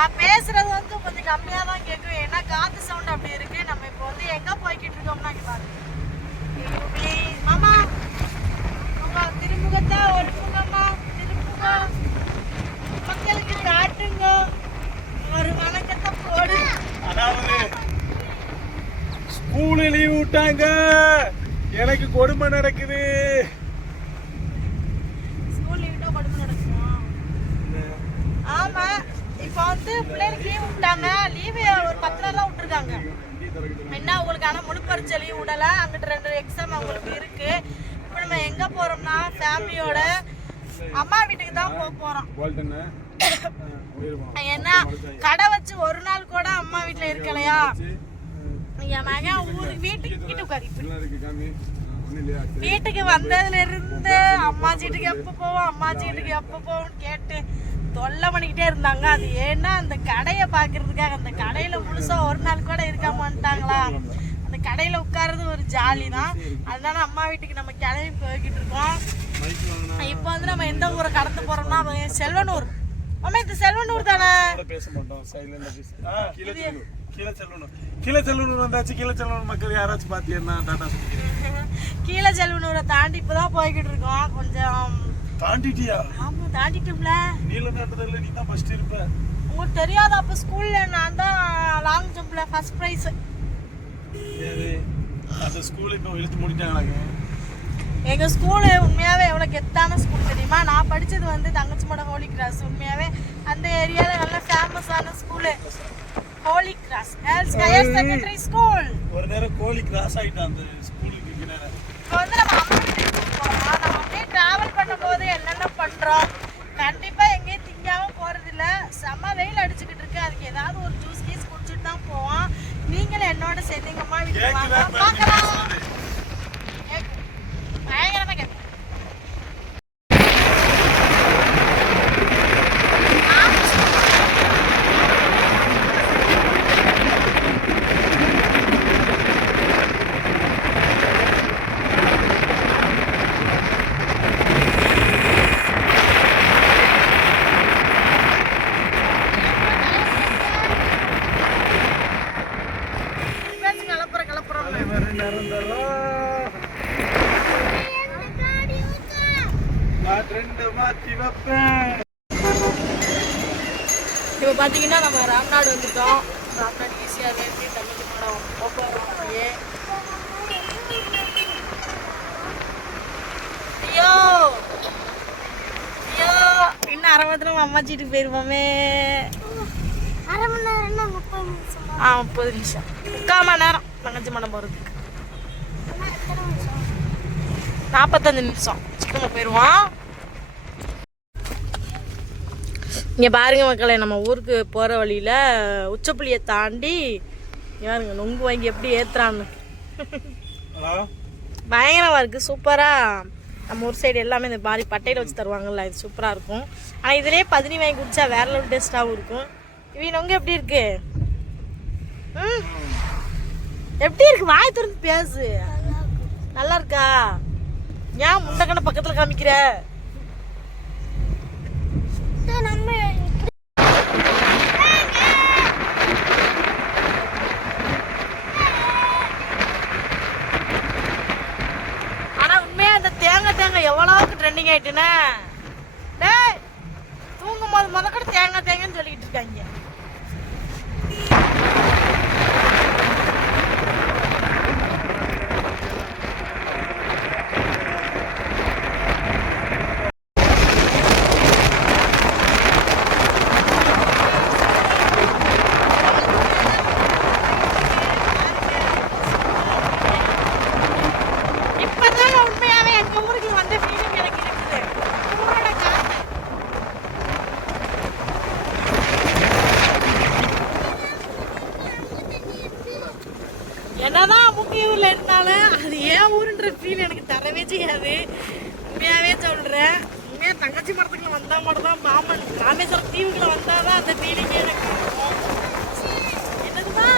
நான் பேசுறது வந்து கொஞ்சம் கம்மியா தான் கேட்கும், ஏன்னா காத்து சவுண்ட் அப்படி இருக்கு. நம்ம இப்போ வந்து எங்க போய்கிட்டு இருக்கோம்னா இங்க பாருங்க. மாமா உங்க திருமுகத்தை ஒழுங்குங்கம்மா, திருமுக மக்களுக்கு காட்டுங்க, ஒரு வணக்கத்தை போடு. அதாவது ஸ்கூலு லீவ் விட்டாங்க, எனக்கு கொடுமை நடக்குது. ஸ்கூல் லீவ் விட்டா கொடுமை நடக்குமா? ஆமா, இப்போ வந்து பிள்ளைகளுக்கு லீவ் விட்டாங்க. லீவு ஒரு 10 நாள் தான் விட்டுருக்காங்க. என்ன உங்களுக்கான முழு பரீட்சை லீவ் விடல, அங்கிட்ட 2 எக்ஸாம் அவங்களுக்கு இருக்கு. இப்போ நம்ம எங்க போறோம்னா ஃபேமிலியோட அம்மா வீட்டுக்கு தான் போறோம். ஏன்னா கடை வச்சு ஒரு நாள் கூட அம்மா வீட்டுல இருக்கலையா, என் மகன் ஊருக்கு வீட்டுக்கு வந்ததுல இருந்து அம்மாச்சி வீட்டுக்கு எப்ப போவோம், அம்மாச்சி வீட்டுக்கு எப்ப போவோம்னு கேட்டு தொல்லை பண்ணிக்கிட்டே இருந்தாங்க. அது ஏன்னா அந்த கடையை பாக்குறதுக்காக, அந்த கடையில முழுசா ஒரு நாள் கூட இருக்காமட்டாங்களா. அந்த கடையில உட்கார்றது ஒரு ஜாலி தான். அதனால அம்மா வீட்டுக்கு நம்ம கிளம்பி போய்கிட்டு இருக்கோம். இப்போ வந்து நம்ம எந்த ஊரை கடந்து போறோம்னா செல்வனூர். அம்மா இது செல்வனூர் தானே? பேச மாட்டோம், கீழே செல்வனூர் வந்தாச்சு. கீழே செல்வனூர் மக்கள் யாராச்சும் பாத்தீங்கன்னா டாடா சொல்லிக்கிறேன். கீழே செல்வனூரை தாண்டி இப்பதான் போய்கிட்டு இருக்கோம். கொஞ்சம் தாண்டிட்டியா? ஆமா தாண்டிட்டோம்ல. நீல தாண்டதுல நீ தான் ஃபர்ஸ்ட் இருப்ப. உங்களுக்கு தெரியாத, அப்ப ஸ்கூல்ல நான் தான் லாங் ஜம்ப்ல ஃபர்ஸ்ட் பிரைஸ். அந்த ஸ்கூல் இப்போ இழுத்து முடிட்டாங்களாங்க. எங்க ஸ்கூலு உண்மையாவே எவ்வளவு கெத்தான ஸ்கூல் தெரியுமா? நான் படிச்சது வந்து தங்கச்சிமடம் ஹோலி கிராஸ். உண்மையாவே அந்த ஏரியால நல்ல ஃபேமஸான school Holy Cross Girls Higher Secondary School. ஒரு நேரம் ஹோலி கிராஸ் ஆயிட்டான் அந்த ஸ்கூலுக்கு கிட்ட. இப்போ வந்து நம்ம அம்மா வீட்டுக்கு போறோம். நம்ம அப்படியே டிராவல் பண்ணும்போது என்னென்ன பண்றோம், கண்டிப்பா எங்கேயும் திங்காம போறது இல்ல. செம்ம வெயில் அடிச்சுக்கிட்டு இருக்கு, அதுக்கு ஏதாவது ஒரு ஜூஸ் கீஸ் குடிச்சிட்டு தான் போவோம். நீங்களும் என்னோட சேர்ந்து எங்க அம்மா வீட்டுக்கு வாங்க, பார்க்கலாம். பயங்கரமா கேட்கும். இப்போ பார்த்தீங்கன்னா நம்ம ராம்நாடு வந்துட்டோம். ராம்நாடு ஈஸியாக இருக்கு. தங்கச்சி மடம் போக்குவரத்து. ஐயோ ஐயோ, இன்னும் 1/2 மணி நேரம் அம்மாச்சி வீட்டுக்கு போயிருவோமே. 1/2 மணி நேரம்னா 30 நிமிஷம். 30 நிமிஷம், 3/4 மணி நேரம் தங்கச்சி மடம் போகிறதுக்கு. 45 நிமிஷம் சீக்கிரமாக போயிடுவோம். இங்கே பாருங்க மக்களே, நம்ம ஊருக்கு போகிற வழியில் உச்சப்புளியை தாண்டி யாருங்க நொங்கு வாங்கி எப்படி ஏற்றுறான்னு பயங்கரமாக இருக்குது. சூப்பராக நம்ம ஊர் சைடு எல்லாமே இந்த மாதிரி பட்டையில் வச்சு தருவாங்கல்ல, இது சூப்பராக இருக்கும். ஆனால் இதிலே பதினி வாங்கி குடித்தா வேற லெவல் டேஸ்ட்டாகவும் இருக்கும். இவன் நொங்கு எப்படி இருக்கு? எப்படி இருக்கு? வாய் திறந்து பேசு. நல்லா இருக்கா? ஏன் முண்டக்கண்ண பக்கத்தில் காமிக்கிற? ஆனா உண்மையா இந்த தேங்காய் எவ்வளவுக்கு ட்ரெண்டிங் ஆயிட்டுன்னா, டேய் தூங்கும் போது முதக்கட தேங்காய்ன்னு சொல்லிக்கிட்டு இருக்காங்க. என்னதான் முக்கியூர்ல இருந்தாலும் அது ஏன் ஊருன்ற ஃபீல் எனக்கு தரவே செய்யாது. உண்மையாவே சொல்றேன். உண்மையா தங்கச்சி மரத்துக்குள்ள வந்தா மட்டும் தான் மாமன் ராமேஸ்வரம் தீவுக்குள்ள வந்தாதான் அந்த ஃபீலிங்கே எனக்கு இருக்கும். என்னதுமா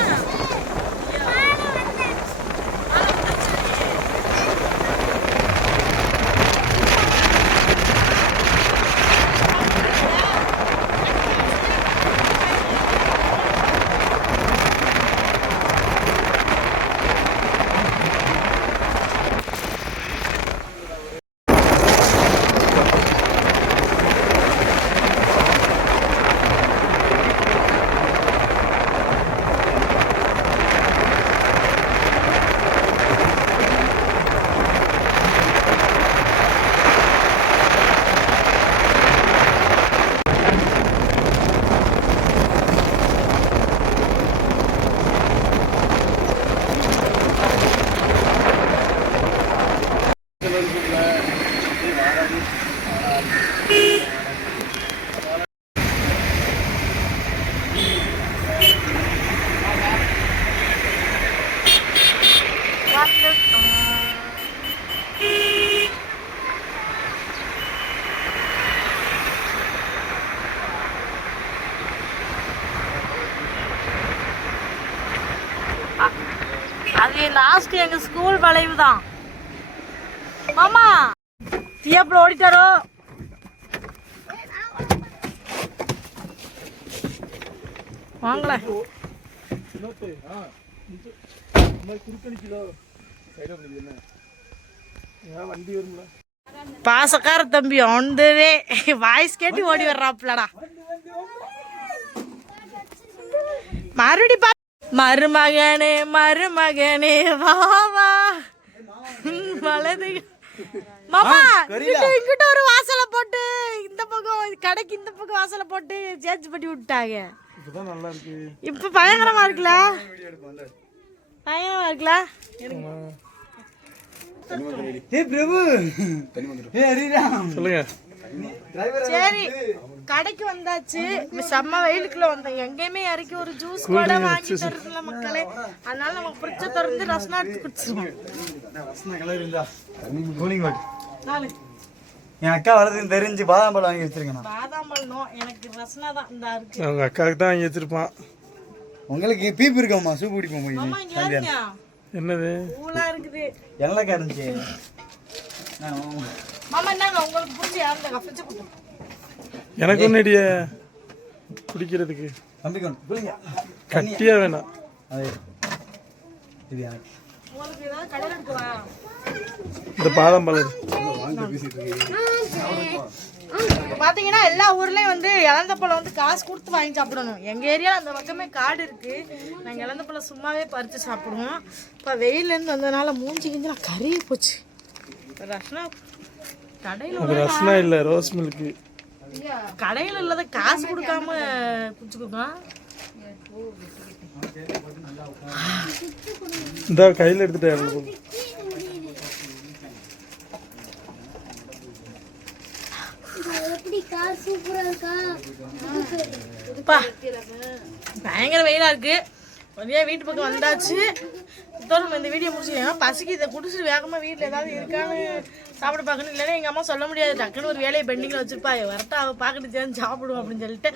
இன்னைக்கு லாஸ்ட் எங்க ஸ்கூல் வளைவு தான். மாமா தியாப்புல ஓடிட்டாரோ. வாங்கல வண்டி வரும்ல. பாசக்கார தம்பி ஒன்றே வாய்ஸ் கேட்டு ஓடி வர்றாப்லடா. மறுபடி மருமகனே மருமகனே வா வா வலது. மாமா இங்கிட்ட ஒரு வாசலை போட்டு இந்த பக்கம் கடைக்கு இந்த பக்கம் வாசலை போட்டு சேஞ்ச் பண்ணி விட்டாங்க. இப்பதான் நல்லா இருக்கு. இப்ப பயங்கரமா இருக்குல்ல, பயங்கரமா இருக்குல்ல. சொல்லுங்க. சரி கடைக்கு வந்தாச்சு. செம்ம வெயிலுக்குள்ள வந்தோம். எங்கேயுமே இறக்கி ஒரு ஜூஸ் கூட வாங்கி தருதுல மக்களே. அதனால நமக்கு பிடிச்ச திறந்து ரசனா எடுத்து குடிச்சிருவோம். என் அக்கா வரதுன்னு தெரிஞ்சு பாதாம் பழம் வாங்கி வச்சிருக்கேன். பாதாம் பழம் எனக்கு ரசனா தான் இந்த இருக்கு. அவங்க அக்காவுக்கு தான் வாங்கி வச்சிருப்பான். உங்களுக்கு பீப்பு இருக்கோம்மா, சூப் குடிப்போம். மாமா இங்க பாருங்க. என்னது ஊலா இருக்குது. எல்லாம் இருந்துச்சு. மாமா என்னங்க உங்களுக்கு பிடிச்சி யாருங்க ஃப்ரிட்ஜ் போட்டு. எனக்கு ஒன்னுடைய குடிக்கிறதுக்கு கட்டியா வேணாம். உங்களுக்கு ஏதாவது கடையில் இருக்குவா? இந்த பாதாம் பழம் பாத்தீங்கன்னா எல்லா ஊர்லயும் வந்து இழந்த பழம் வந்து காசு கொடுத்து வாங்கி சாப்பிடணும். எங்க ஏரியால அந்த பக்கமே காடு இருக்கு. நாங்க இழந்த பழம் சும்மாவே பறிச்சு சாப்பிடுவோம். இப்ப வெயில இருந்து வந்ததுனால மூஞ்சி கிஞ்சி கறி போச்சு. ரஸ்னா கடையில ரஸ்னா இல்ல ரோஸ் மில்க். கடையில உள்ளத காசு கொடுக்காம குடிச்சுக்கோங்க. இந்த கையில எடுத்துட்டேன். பயங்கர வெயிலா இருக்கு. வழியா வீட்டு பக்கம் வந்தாச்சு. நம்ம இந்த வீடியோ முடிச்சுக்கலாம். பசிக்கு இதை குடிச்சிட்டு வேகமா வீட்டில் ஏதாவது இருக்கான்னு சாப்பிட பார்க்கணும். இல்லைன்னா எங்கள் அம்மா சொல்ல முடியாது, டக்குன்னு ஒரு வேலையை பெண்டிங்கில் வச்சிருப்பா, வரட்டா அவள் பார்க்கட்டு சேர்ந்து சாப்பிடுவோம் அப்படின்னு சொல்லிட்டு.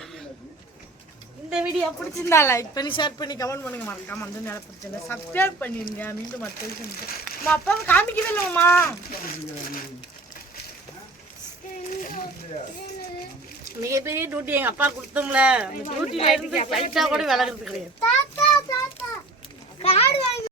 இந்த வீடியோ பிடிச்சிருந்தா லைக் பண்ணி ஷேர் பண்ணி கமெண்ட் பண்ணுங்க. மறக்காம வந்து நேரம் பிடிச்சிருந்தா சப்ஸ்கிரைப் பண்ணிடுங்க. மீண்டும் மற்ற விஷயம் அம்மா அப்பாவை காமிக்கவே இல்லைம்மா. மிகப்பெரிய டியூட்டி எங்க அப்பா கொடுத்தோம்ல, அந்த டியூட்டில இருந்து லைட்டா கூட விலகிறது கிடையாது.